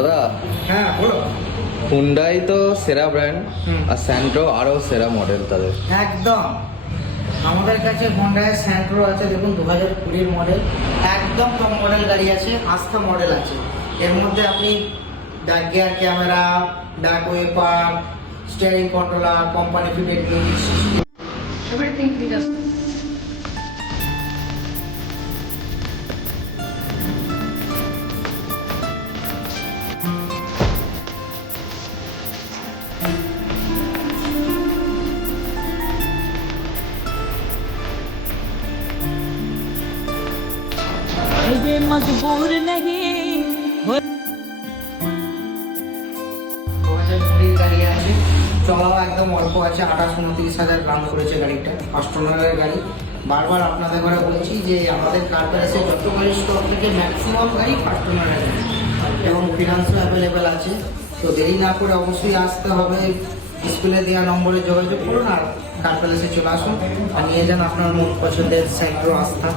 দাদা, হ্যাঁ বলো। হুন্ডাই তো সেরা ব্র্যান্ড আর স্যান্ট্রো আরও সেরা মডেল তাদের। একদম আমাদের কাছে হন্ডায় স্যান্ট্রো আছে, দেখুন 2020 মডেল, একদম কম মডেল গাড়ি আছে, আস্থা মডেল আছে। এর মধ্যে আপনি গিয়ার ক্যামেরা, ডাক wiper, steering controller, company fitted music system, everything fit আছে। ये मजबूर नहीं 2020 গাড়ি আছে, চলাও একদম অল্প আছে, 28-29 হাজার রান করেছে গাড়িটা, ফার্স্ট ওনারের গাড়ি। বারবার আপনাদের ঘরে বলছি যে আমাদের কার প্যালেসে যত গাড়ি স্টক থেকে ম্যাক্সিমাম গাড়ি ফার্স্ট ওনারের গাড়ি এবং ফিনান্সও অ্যাভেলেবেল আছে। তো দেরি না করে অবশ্যই আসতে হবে, স্কুলে দেওয়া নম্বরে যোগাযোগ করুন আর কার প্যালেসে চলে আসুন আর নিয়ে যান আপনার মন পছন্দের স্যান্ট্রো আস্থা।